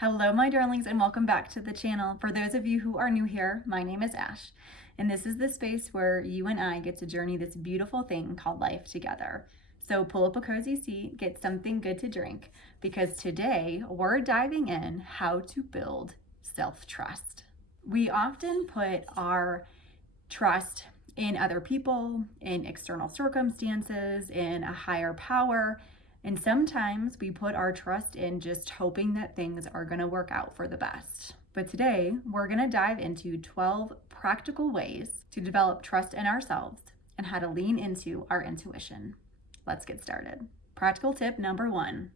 Hello, my darlings, and welcome back to the channel. For those of you who are new here, my name is Ash, and this is the space where you and I get to journey this beautiful thing called life together. So pull up a cozy seat, get something good to drink, because today we're diving in how to build self-trust. We often put our trust in other people, in external circumstances, in a higher power, and sometimes we put our trust in just hoping that things are going to work out for the best. But today, we're going to dive into 12 practical ways to develop trust in ourselves and how to lean into our intuition. Let's get started. Practical tip number 1,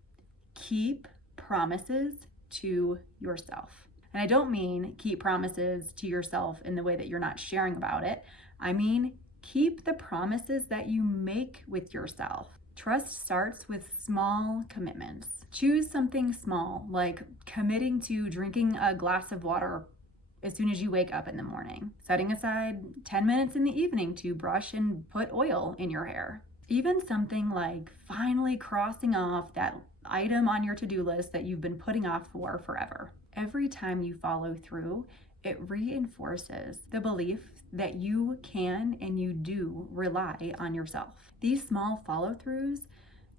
keep promises to yourself. And I don't mean keep promises to yourself in the way that you're not sharing about it. I mean, keep the promises that you make with yourself. Trust starts with small commitments. Choose something small, like committing to drinking a glass of water as soon as you wake up in the morning, setting aside 10 minutes in the evening to brush and put oil in your hair. Even something like finally crossing off that item on your to-do list that you've been putting off for forever. Every time you follow through, it reinforces the belief that you can and you do rely on yourself. These small follow-throughs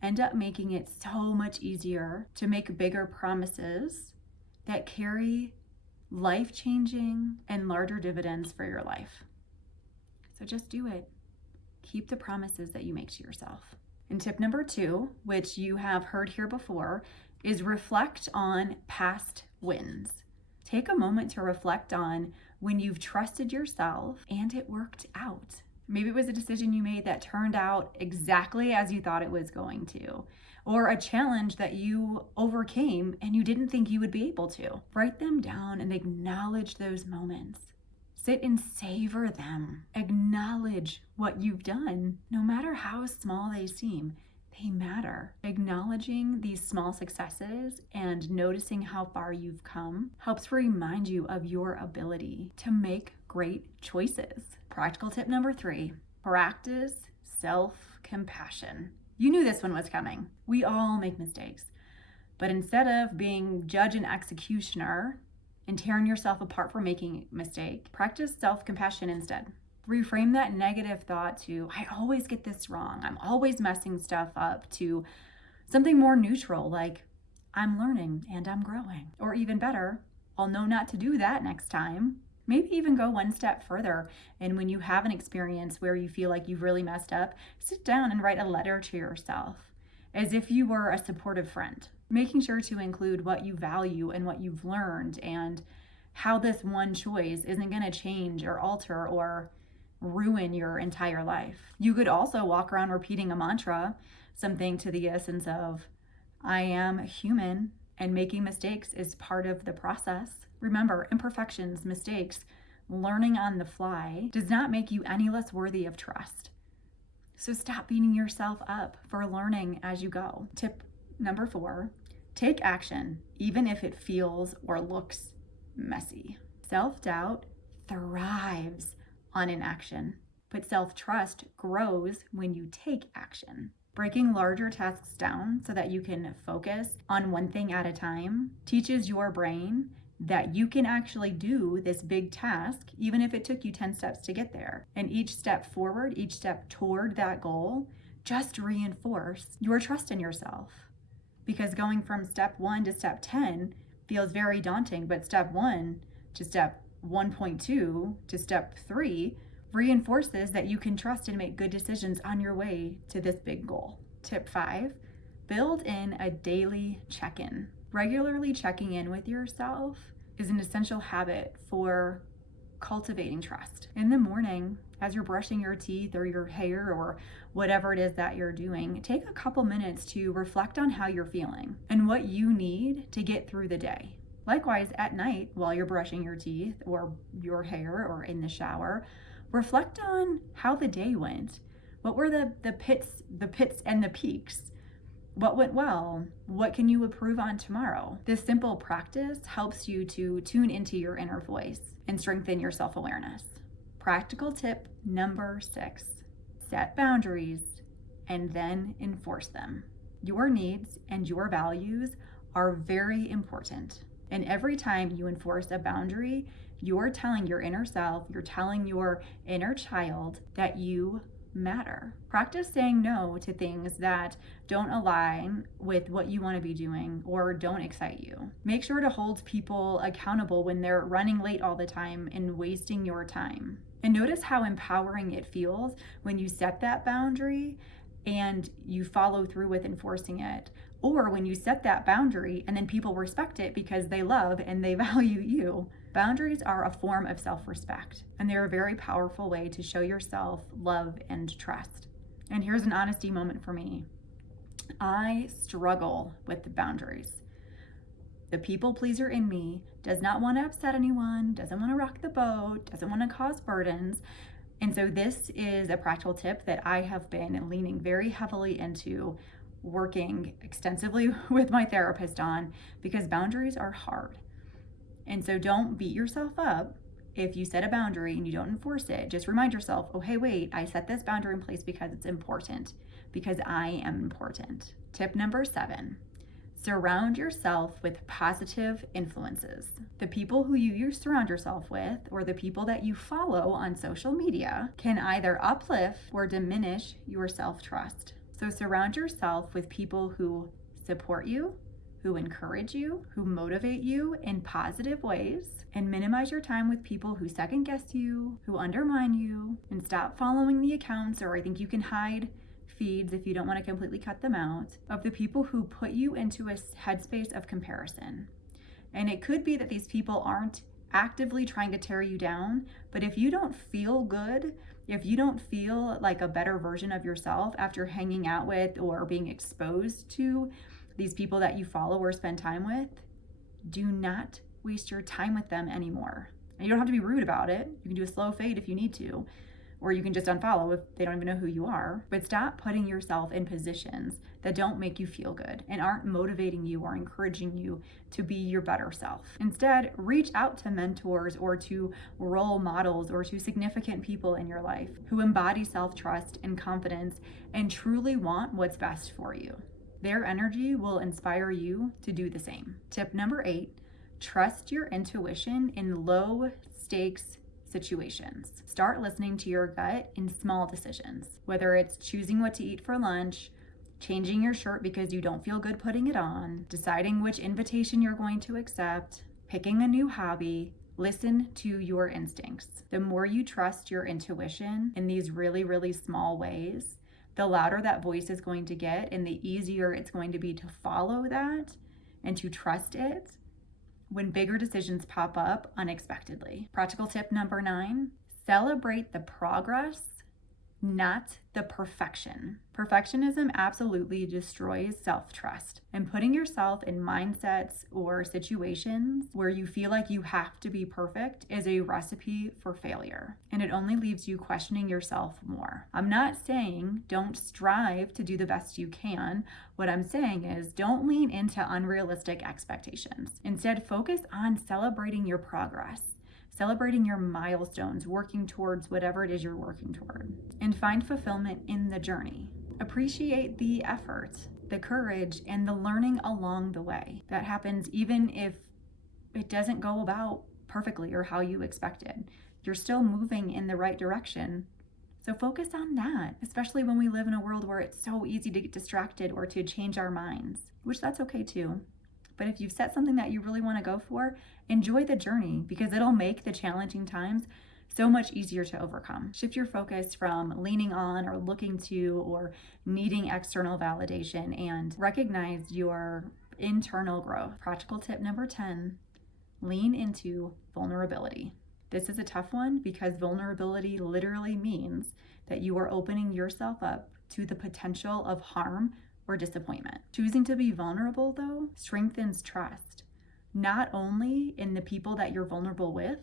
end up making it so much easier to make bigger promises that carry life-changing and larger dividends for your life. So just do it. Keep the promises that you make to yourself. And tip number 2, which you have heard here before, is reflect on past wins. Take a moment to reflect on when you've trusted yourself and it worked out. Maybe it was a decision you made that turned out exactly as you thought it was going to, or a challenge that you overcame and you didn't think you would be able to. Write them down and acknowledge those moments. Sit and savor them. Acknowledge what you've done, no matter how small they seem. They matter. Acknowledging these small successes and noticing how far you've come helps remind you of your ability to make great choices. Practical tip number 3, practice self-compassion. You knew this one was coming. We all make mistakes. But instead of being judge and executioner and tearing yourself apart for making a mistake, practice self-compassion instead. Reframe that negative thought to, I always get this wrong, I'm always messing stuff up, to something more neutral like, I'm learning and I'm growing. Or even better, I'll know not to do that next time. Maybe even go one step further, and when you have an experience where you feel like you've really messed up, sit down and write a letter to yourself as if you were a supportive friend, making sure to include what you value and what you've learned and how this one choice isn't going to change or alter or ruin your entire life. You could also walk around repeating a mantra, something to the essence of, I am human and making mistakes is part of the process. Remember, imperfections, mistakes, learning on the fly does not make you any less worthy of trust. So stop beating yourself up for learning as you go. Tip number 4, take action, even if it feels or looks messy. Self-doubt thrives on inaction, but self-trust grows when you take action. Breaking larger tasks down so that you can focus on one thing at a time teaches your brain that you can actually do this big task, even if it took you 10 steps to get there. And each step forward, each step toward that goal, just reinforce your trust in yourself. Because going from step 1 to step 10 feels very daunting, but step 1 to step 1.2 to step 3 reinforces that you can trust and make good decisions on your way to this big goal. Tip 5, build in a daily check-in. Regularly checking in with yourself is an essential habit for cultivating trust. In the morning, as you're brushing your teeth or your hair or whatever it is that you're doing, take a couple minutes to reflect on how you're feeling and what you need to get through the day. Likewise, at night, while you're brushing your teeth or your hair or in the shower, reflect on how the day went. What were the pits and the peaks? What went well? What can you improve on tomorrow? This simple practice helps you to tune into your inner voice and strengthen your self-awareness. Practical tip number 6, set boundaries and then enforce them. Your needs and your values are very important. And every time you enforce a boundary, you're telling your inner self, you're telling your inner child that you matter. Practice saying no to things that don't align with what you want to be doing or don't excite you. Make sure to hold people accountable when they're running late all the time and wasting your time. And notice how empowering it feels when you set that boundary and you follow through with enforcing it. Or when you set that boundary and then people respect it because they love and they value you. Boundaries are a form of self-respect, and they're a very powerful way to show yourself love and trust. And here's an honesty moment for me. I struggle with the boundaries. The people pleaser in me does not want to upset anyone, doesn't want to rock the boat, doesn't want to cause burdens. And so this is a practical tip that I have been leaning very heavily into, working extensively with my therapist on, because boundaries are hard. And so don't beat yourself up if you set a boundary and you don't enforce it. Just remind yourself, oh, hey, wait, I set this boundary in place because it's important, because I am important. Tip number 7, surround yourself with positive influences. The people who you surround yourself with, or the people that you follow on social media, can either uplift or diminish your self-trust. So surround yourself with people who support you, who encourage you, who motivate you in positive ways, and minimize your time with people who second guess you, who undermine you, and stop following the accounts, or I think you can hide feeds if you don't want to completely cut them out, of the people who put you into a headspace of comparison. And it could be that these people aren't actively trying to tear you down, but if you don't feel good, if you don't feel like a better version of yourself after hanging out with or being exposed to these people that you follow or spend time with, do not waste your time with them anymore. And you don't have to be rude about it. You can do a slow fade if you need to, or you can just unfollow if they don't even know who you are. But stop putting yourself in positions that don't make you feel good and aren't motivating you or encouraging you to be your better self. Instead, reach out to mentors or to role models or to significant people in your life who embody self-trust and confidence and truly want what's best for you. Their energy will inspire you to do the same. Tip number 8, trust your intuition in low stakes situations. Start listening to your gut in small decisions, whether it's choosing what to eat for lunch, changing your shirt because you don't feel good putting it on, deciding which invitation you're going to accept, picking a new hobby. Listen to your instincts. The more you trust your intuition in these really, really small ways, the louder that voice is going to get and the easier it's going to be to follow that and to trust it when bigger decisions pop up unexpectedly. Practical tip number 9, celebrate the progress, not the perfection. Perfectionism absolutely destroys self-trust, and putting yourself in mindsets or situations where you feel like you have to be perfect is a recipe for failure, and it only leaves you questioning yourself more. I'm not saying don't strive to do the best you can. What I'm saying is don't lean into unrealistic expectations. Instead, focus on celebrating your progress, celebrating your milestones, working towards whatever it is you're working toward, and find fulfillment in the journey. Appreciate the effort, the courage, and the learning along the way. That happens even if it doesn't go about perfectly or how you expected. You're still moving in the right direction. So focus on that, especially when we live in a world where it's so easy to get distracted or to change our minds, which that's okay too. But if you've set something that you really want to go for, enjoy the journey, because it'll make the challenging times so much easier to overcome. Shift your focus from leaning on or looking to or needing external validation and recognize your internal growth. Practical tip number 10, lean into vulnerability. This is a tough one because vulnerability literally means that you are opening yourself up to the potential of harm or disappointment. Choosing to be vulnerable, though, strengthens trust, not only in the people that you're vulnerable with,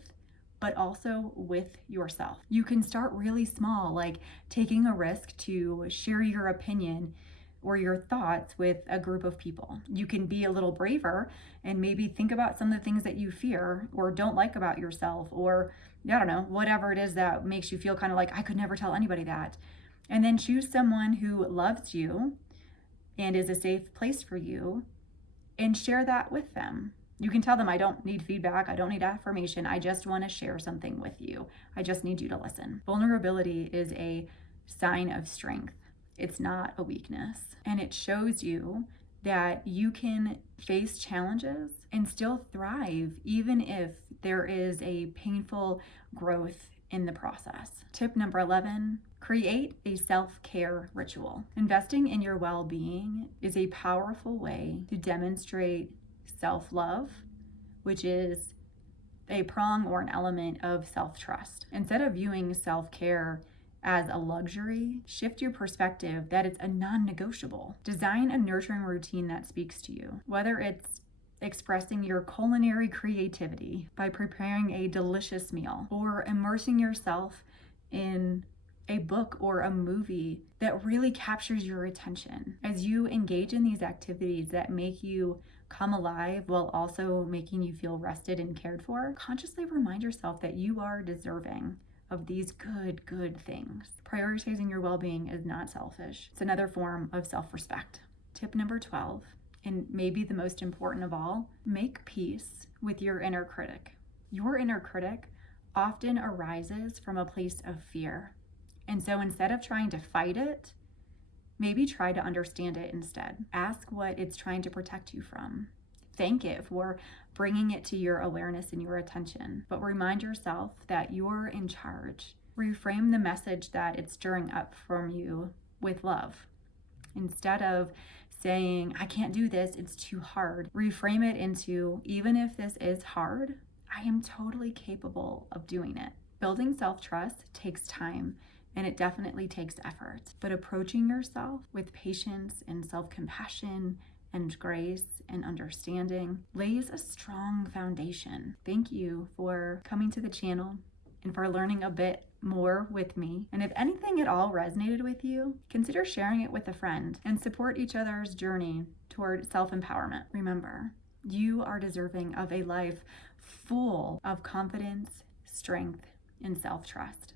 but also with yourself. You can start really small, like taking a risk to share your opinion or your thoughts with a group of people. You can be a little braver and maybe think about some of the things that you fear or don't like about yourself, or I don't know, whatever it is that makes you feel kind of like, I could never tell anybody that. And then choose someone who loves you and is a safe place for you and share that with them. You can tell them, I don't need feedback, I don't need affirmation, I just want to share something with you. I just need you to listen. Vulnerability is a sign of strength. It's not a weakness. And it shows you that you can face challenges and still thrive, even if there is a painful growth in the process. Tip number 11, create a self-care ritual. Investing in your well-being is a powerful way to demonstrate self-love, which is a prong or an element of self-trust. Instead of viewing self-care as a luxury, shift your perspective that it's a non-negotiable. Design a nurturing routine that speaks to you, whether it's expressing your culinary creativity by preparing a delicious meal, or immersing yourself in a book or a movie that really captures your attention. As you engage in these activities that make you come alive while also making you feel rested and cared for, consciously remind yourself that you are deserving of these good things. Prioritizing your well-being is not selfish. It's another form of self-respect. Tip number 12, and maybe the most important of all, make peace with your inner critic. Your inner critic often arises from a place of fear. And so instead of trying to fight it, maybe try to understand it instead. Ask what it's trying to protect you from. Thank it for bringing it to your awareness and your attention, but remind yourself that you're in charge. Reframe the message that it's stirring up from you with love. Instead of saying, I can't do this, it's too hard, reframe it into, even if this is hard, I am totally capable of doing it. Building self-trust takes time, and it definitely takes effort, but approaching yourself with patience and self-compassion and grace and understanding lays a strong foundation. Thank you for coming to the channel and for learning a bit more with me. And if anything at all resonated with you, consider sharing it with a friend and support each other's journey toward self-empowerment. Remember, you are deserving of a life full of confidence, strength, and self-trust.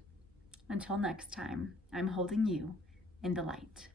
Until next time, I'm holding you in the light.